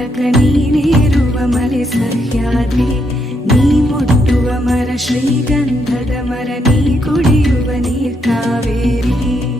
ತನಕ ನೀನೇರುವ ಮಲೆ ಸಹ್ಯಾದ್ರಿ. ನೀ ಮುಟ್ಟುವ ಮರ ಶ್ರೀಗಂಧದ ಮರ ನೀ ಕುಡಿಯುವ ನೀರ್ ಕಾವೇರಿ.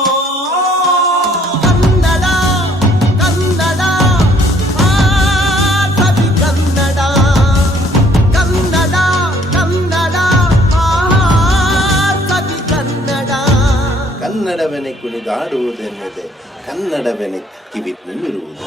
ಕನ್ನಡವೆನೆ ಕುಣಿದಾಡುವುದೆನ್ನದೆ ಕನ್ನಡವೆನೆ ಕಿವಿನಲ್ಲಿರುವುದು.